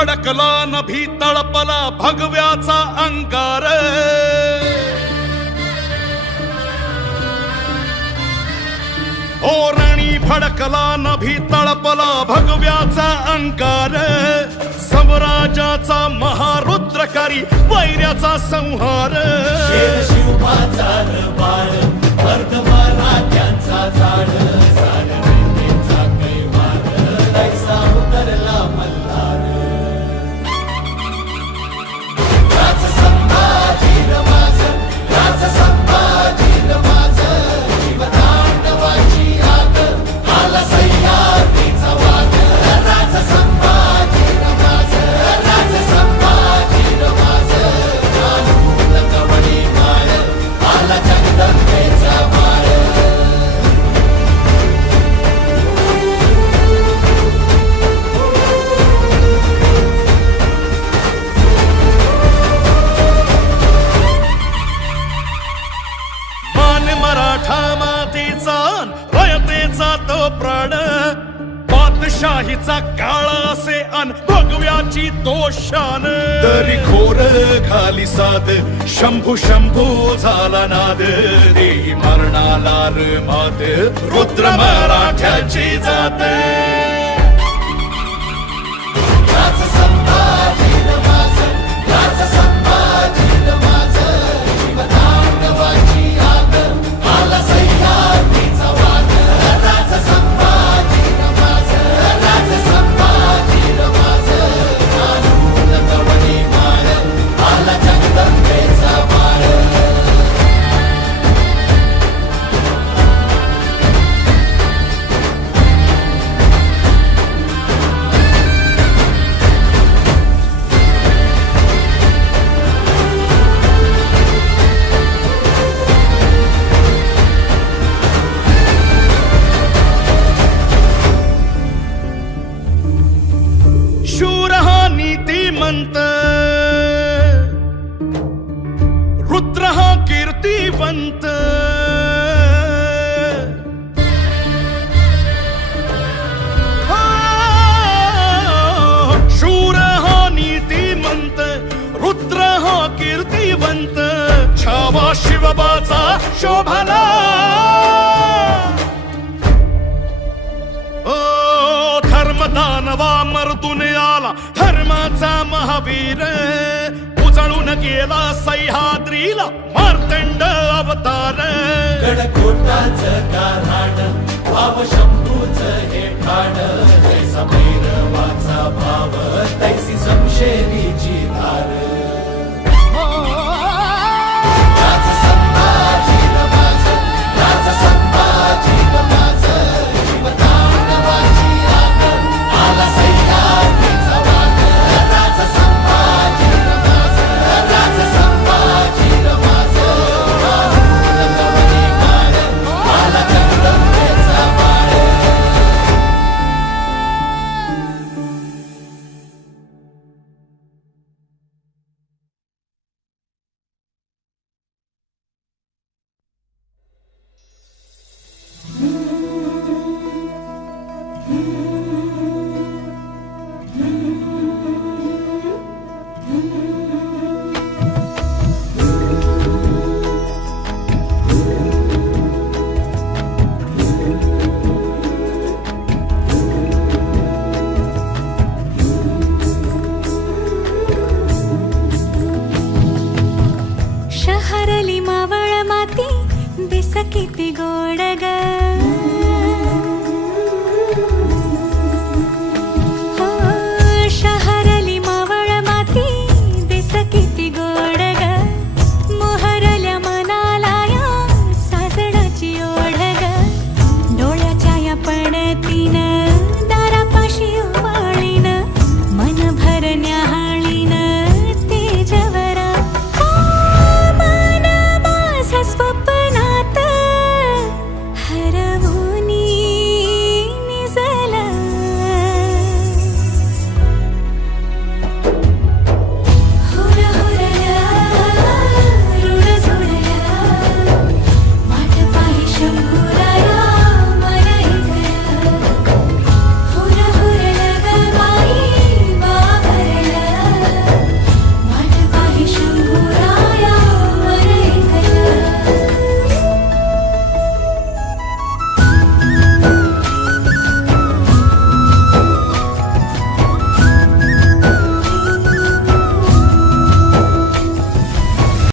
फडकला नभी तळपला भगव्याचा अंगार ओरणी फडकला नभी तळपला भगव्याचा अंकार समराजाचा महारुद्रकारी वैऱ्याचा संहार शिवबाचा बाळ मराठ्यांचा झाड साऱ्या कैवार तैसा उतरला मल्हार राज संभाजी रमाज राज संभाजी रमाज जीवतांडवाची आग आला सह्याद्रीचा वाद राज संभाजी रमाज राज संभाजी रमाज घालून कवडी माळ आला जगदंबेचा माळ मान मराठा मातीचा रयतेचा तो प्राण बादशाहीचा काळा असे अन भगव्याची तो शान तरी खोर खाली साद शंभू शंभू झाला नाद देई मरणाला मात रुद्र मराठ्याची जात राज संभाजी रमाज राज संभाजी रमाज जीवतांडवाची आग आला सह्याद्रीचा वाद राज संभाजी रमाज राज संभाजी रमाज घालून कवडी माळ आला जगदंबेचा माळ शूर हा नीतिमंत रुद्र हा कीर्तिवंत शूर हा नीतिमंत रुद्र हा कीर्तिवंत छावा शिवबाचा शोभला ओ धर्मदानवा मर्दून आला धर्माचा महावीर उजळून गेला सह्याद्रीला मार्तंड अवतार गडकोटाचं गाराड भाव शंभूच हे ठाण जैसा भैरवाचा भाव तैसी समशेरीची धार राज संभाजी रमाज राज संभाजी रमाज जीवतांडवाची आग आला सह्याद्रीचा वाद राज संभाजी रमाज राज संभाजी रमाज घालून कवडी माळ आला जगदंबेचा माळ शहरली मावळ माती दिस किती गोड ग